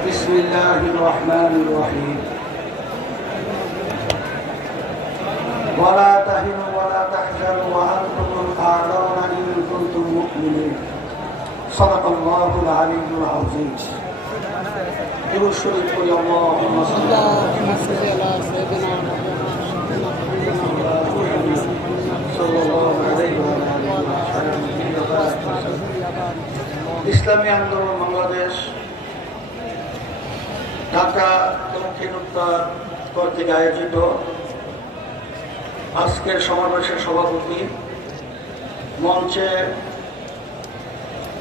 بسم الله الرحمن الرحيم ولا تهنوا ولا تحزنوا وأنتم الأعلون إن كنتم مؤمنين صدق الله العلي العظيم. يرشد اللهم صل على سيدنا ইসলামী আন্দোলন বাংলাদেশ ঢাকা দক্ষিণ উত্তর কর্তৃক আয়োজিত আজকের সমাবেশের সভাপতি, মঞ্চে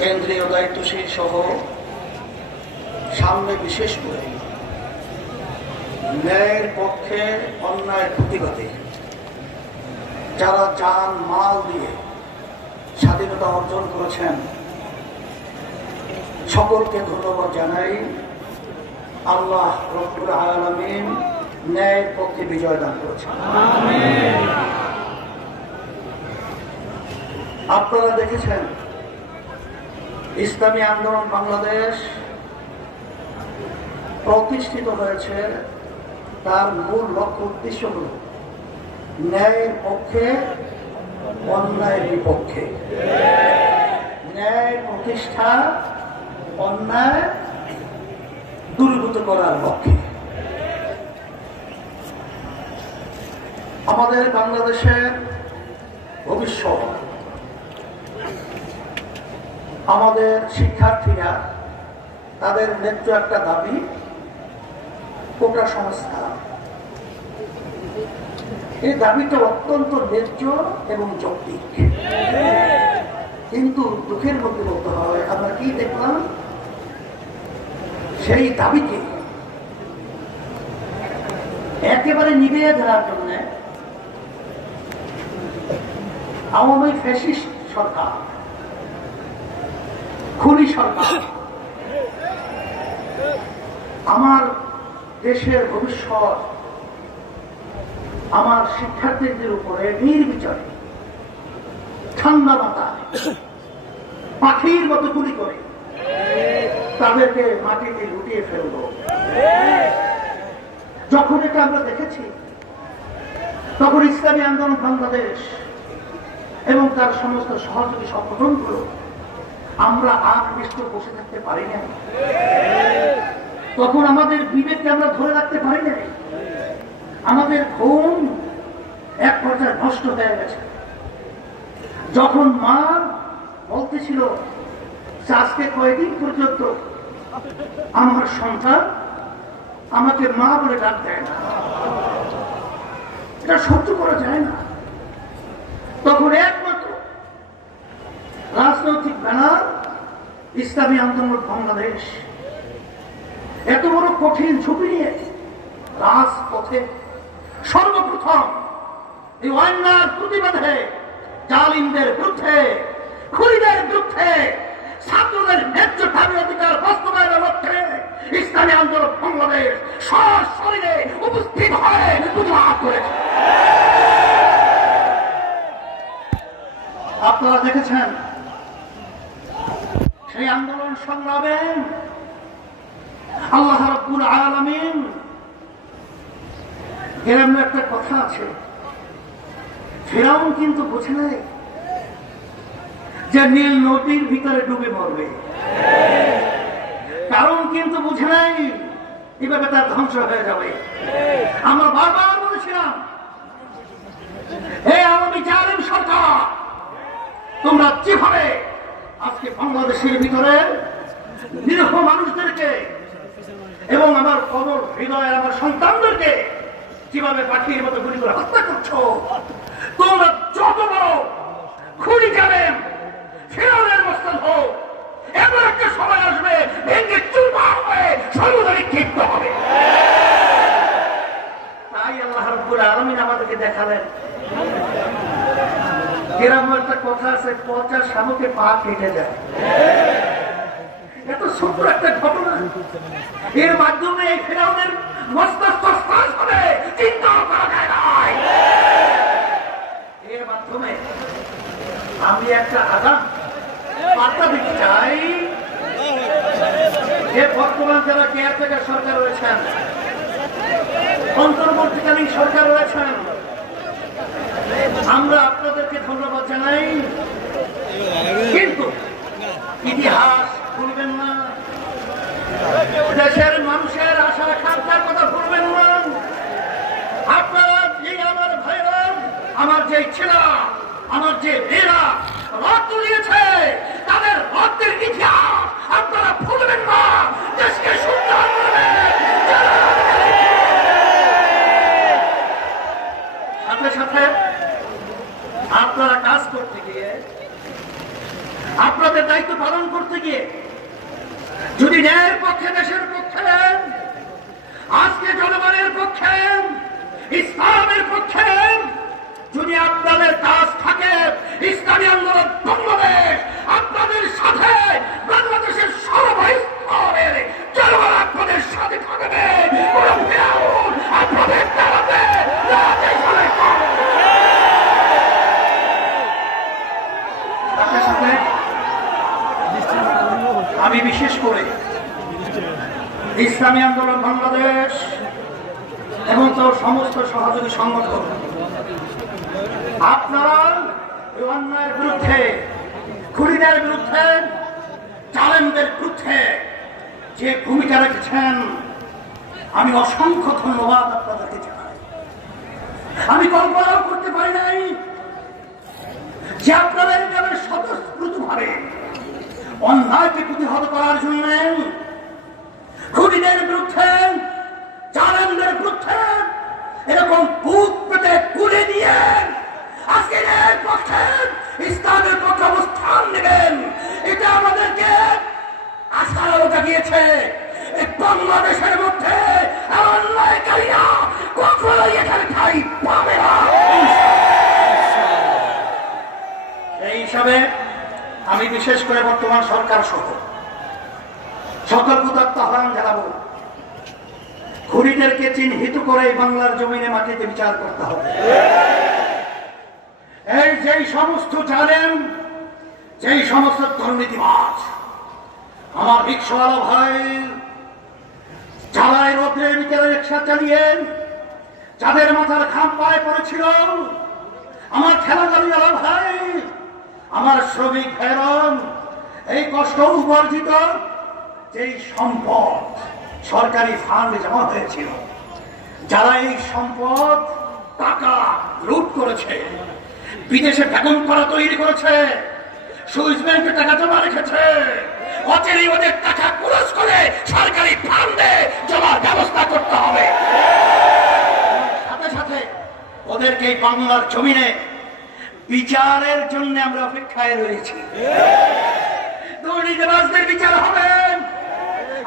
কেন্দ্রীয় দায়িত্বশীল সহ সামনে বিশেষ করে ন্যায়ের পক্ষে অন্যায়ের প্রতিবাদে যারা জান মাল দিয়ে স্বাধীনতা অর্জন করেছেন, সকলকে ধন্যবাদ জানাই। আল্লাহ রব্বুল আলামিন ন্যায়ের পক্ষে বিজয় দান করেছেন। আপনারা দেখেছেন ইসলামী আন্দোলন বাংলাদেশ প্রতিষ্ঠিত হয়েছে, তার মূল লক্ষ্য উদ্দেশ্য হল ন্যায়ের পক্ষে অন্যায়ের বিপক্ষে, ন্যায় প্রতিষ্ঠা, অন্যায় দূরীভূত করার লক্ষ্যে। আমাদের বাংলাদেশের ভবিষ্যৎ, আমাদের শিক্ষার্থীরা, তাদের ন্যায্য একটা দাবি কোটা সংস্কার। এই দাবিটা অত্যন্ত ন্যায্য এবং যৌক্তিক, কিন্তু দুঃখের মধ্যে বলতে হয় আমরা কি দেখলাম, সেই দাবিকে একেবারে নিভিয়ে ধরার জন্য আওয়ামী ফ্যাসিস্ট সরকার, খুনি সরকার আমার দেশের ভবিষ্যৎ, আমার শিক্ষার্থীদের উপরে নির্বিচারে ঠান্ডা মাথায় পাখির মতো গুলি করে তাদেরকে মাটিতে লুটিয়ে ফেলব। যখন এটা আমরা দেখেছি, তখন ইসলামী আন্দোলন বাংলাদেশ এবং তার সমস্ত সহযোগী সংগঠনগুলো আমরা আর নিশ্চয় বসে থাকতে পারি না। তখন আমাদের বিবেককে আমরা ধরে রাখতে পারি না। আমাদের ঘুম এক পর্যায়ে নষ্ট হয়ে গেছে। যখন মা বলতেছিল আজকে কয়েকদিন পর্যন্ত আমার সন্তান আমাকে মা বলে ডাক দেয় না, এটা সহ্য করা যায় না। তখন একমাত্র রাজনৈতিক ব্যানার ইসলামী আন্দোলন বাংলাদেশ এত বড় কঠিন ঝুঁকি নিয়ে রাজপথে সর্বপ্রথম এই অন্যায়ের প্রতিবাদে, জালিমদের বিরুদ্ধে, খুনিদের বিরুদ্ধে, ছাত্রদের ন্যায্য দাবি অধিকার বাস্তবায়নের লক্ষ্যে ইসলামী আন্দোলন বাংলাদেশ সশরীরে উপস্থিত হয়ে প্রতিবাদ করেছে। আপনারা দেখেছেন সেই আন্দোলন সংগ্রামে আল্লাহ রাব্বুল আলামিন এরকম একটা কথা আছে, ফিরআউন কিন্তু বুঝে নাই যে নীল নদীর ভিতরে ডুবে মরবে, কারণ কিন্তু বুঝে নাই এভাবে তার ধ্বংস হয়ে যাবে। আমরা বারবার বলেছিলাম, এই আওয়ামী জালিম সরকার, তোমরা যেভাবে আজকে বাংলাদেশের ভিতরে নিরীহ মানুষদেরকে এবং আমার কবর হৃদয়ের আমার সন্তানদেরকে যেভাবে পাখির মতো গুলি করে হত্যা করছো, তোমরা যত বড় খুনি যাবেন, ফিরআউনের মস্তক হোক, এমন একটা সময় আসবে ভেঙে চুরমার হয়ে সমুদ্রে ক্ষিপ্ত হবে। তাই আল্লাহ রাব্বুল আলামিন আমাদেরকে দেখালেন, এরকম একটা কথা আছে, পচা শামুকে পা কেটে যায়। এত ছোট্ট একটা ঘটনা, এর মাধ্যমে এই ফিরআউনের মস্তক ফাঁস হবে, চিন্তা করা যায় না। এর মাধ্যমে আমি একটা আগাম বার্তা দিতে চাই, যে বর্তমান যারা কেয়ারটেকার সরকার রয়েছেন, অন্তর্বর্তীকালীন সরকার রয়েছেন, আমরা আপনাদেরকে ধন্যবাদ জানাই, কিন্তু ইতিহাস ভুলবেন না, দেশের মানুষের আশা আকাঙ্ক্ষার কথা ভুলবেন না। আপনারা যে আমার ভাইরা, আমার যে ছেলেরা, আমার যে মেয়েরা রক্ত দিয়েছে, তাদের রক্তের ইতিহাস আপনারা ভুলবেন না। দেশকে সুন্দর সাথে সাথে আপনারা কাজ করতে গিয়ে, আপনাদের দায়িত্ব পালন করতে গিয়ে যদি ন্যায়ের পক্ষে, দেশের পক্ষে, আজকে জনগণের পক্ষে, ইসলামের পক্ষে যদি আপনাদের কাজ থাকে, ইসলামী আন্দোলন বাংলাদেশ আপনাদের সাথে, বাংলাদেশের সর্বস্তরের জনগণ আপনাদের সাথে থাকবে। আপনাদের দাঁড়াতে সাথে সাথে আমি বিশেষ করে ইসলামী আন্দোলন বাংলাদেশ এবং তার সমস্ত সহযোগী সংগঠন, আপনারা অন্যায়ের বিরুদ্ধে, খুনিদের বিরুদ্ধে, জালেমদের বিরুদ্ধে যে ভূমিকা রেখেছেন, আমি অসংখ্য ধন্যবাদ আপনাদেরকে জানাই। আমি কল্পনাও করতে পারি নাই যে আপনারা এইভাবে স্বতঃস্ফূর্তভাবে অন্যায়কে প্রতিহত করার জন্য, খুনিদের বিরুদ্ধে, জালেমদের বিরুদ্ধে এরকম বুক পেতে গুলি দিয়ে আজকের পক্ষে, ইসলামের পক্ষে অবস্থান নেবেন। এটা আমাদেরকে আশার আলো জাগিয়েছে। বাংলাদেশের মধ্যে অন্যায়কারীরা কখনোই এখানে ঠাঁই পাবে না। এই হিসাবে আমি বিশেষ করে বর্তমান সরকার সহ সকল ক্ষুধার্ত আহ্বান জানাবো, খুনিদেরকে চিহ্নিত করে বাংলার জমিনে মাটিতে বিচার করতে হবে। এই যেই সমস্ত জালেম, যেই সমস্ত দুর্নীতিবাজ, আমার রিক্সাওয়ালা ভাই যারা রোদ্রে বিকেলে রিক্সা চালিয়ে যাদের মাথার ঘাম পায়ে পড়েছিল, আমার ঠেলা গাড়িওয়ালা ভাই, আমার শ্রমিক ভাইরান, এই কষ্ট উপার্জিত যেই সম্পদ সরকারি ফান্ডে জমা হয়েছিল, যারা এই সম্পদ টাকা লুট করেছে, বিদেশে বেগম করা তৈরি করেছে, সুইস ব্যাংকে টাকা জমা রেখেছে, অচেরেই ওদের টাকা ক্লোজ করে সরকারি ফান্ডে জমার ব্যবস্থা করতে হবে। সাথে সাথে ওদেরকে বাংলার জমিনে বিচারের জন্য আমরা অপেক্ষায় রয়েছি। দুর্নীতিবাজদের বিচার হবে।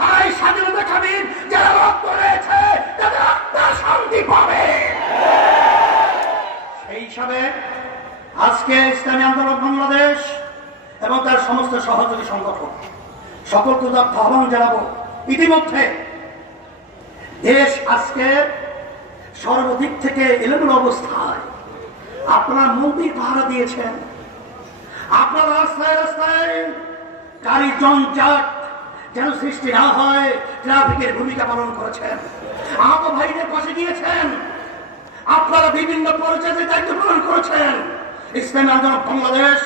আর স্বাধীনতা কামীর যারা রক্ত রয়েছে তাদের আত্মার শান্তি পাবে। সেই হিসাবে আজকে ইসলামী আন্দোলন বাংলাদেশ এবং তার সমস্ত সহযোগী সংগঠন সকলকে আহ্বান জানাবো। ইতিমধ্যে দেশ আজকে সর্বদিক থেকে এলোমেলো অবস্থায়, আপনারা মন্দির পাহারা দিয়েছেন, আপনারা রাস্তায় রাস্তায় গাড়ি জঞ্জাট যেন সৃষ্টি না হয় ট্রাফিকের ভূমিকা পালন করেছেন, আহত ভাইদের পাশে গিয়েছেন, আপনারা বিভিন্ন পর্যায়ে দায়িত্ব পালন করেছেন। ইসলামী আন্দোলন বাংলাদেশ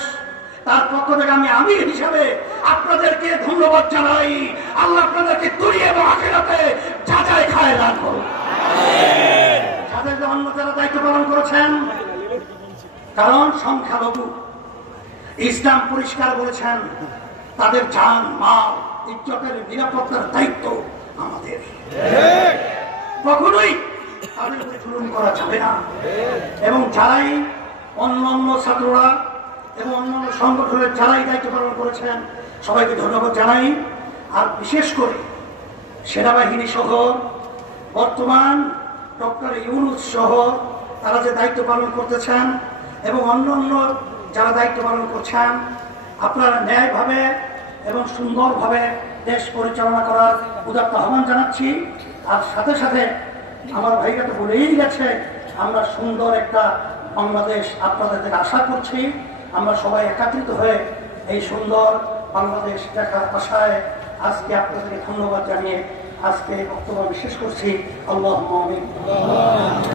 তার পক্ষ থেকে আমি আমির হিসাবে আপনাদেরকে ধন্যবাদ জানাই। আল্লাহ আপনাদেরকে দুনিয়া এবং আখিরাতে যাচাই খায় দান করুন। যাদের অন্য যারা দায়িত্ব পালন করেছেন, কারণ সংখ্যালঘু, ইসলাম পরিষ্কার বলেছেন তাদের জান, মাল, ইজ্জতের নিরাপত্তার দায়িত্ব আমাদের। কখনোই তাদের উপরে জুলুম করা যাবে না। এবং যারাই অন্যান্য ছাত্ররা এবং অন্যান্য সংগঠনের যারাই দায়িত্ব পালন করেছেন সবাইকে ধন্যবাদ জানাই। আর বিশেষ করে সেনাবাহিনী সহ বর্তমান ডক্টর ইউনূস সহ তারা যে দায়িত্ব পালন করতেছেন এবং অন্যান্য যারা দায়িত্ব পালন করছেন, আপনারা ন্যায়ভাবে এবং সুন্দরভাবে দেশ পরিচালনা করার উদাত্ত আহ্বান জানাচ্ছি। আর সাথে সাথে আমার ভাইরা তো বলেই গেছে, আমরা সুন্দর একটা বাংলাদেশ আপনাদের থেকে আশা করছি। আমরা সবাই একত্রিত হয়ে এই সুন্দর বাংলাদেশ দেখার আশায় আজকে আপনাদেরকে ধন্যবাদ জানিয়ে আজকে বক্তব্য শেষ করছি। আল্লাহুম্মা আমিন।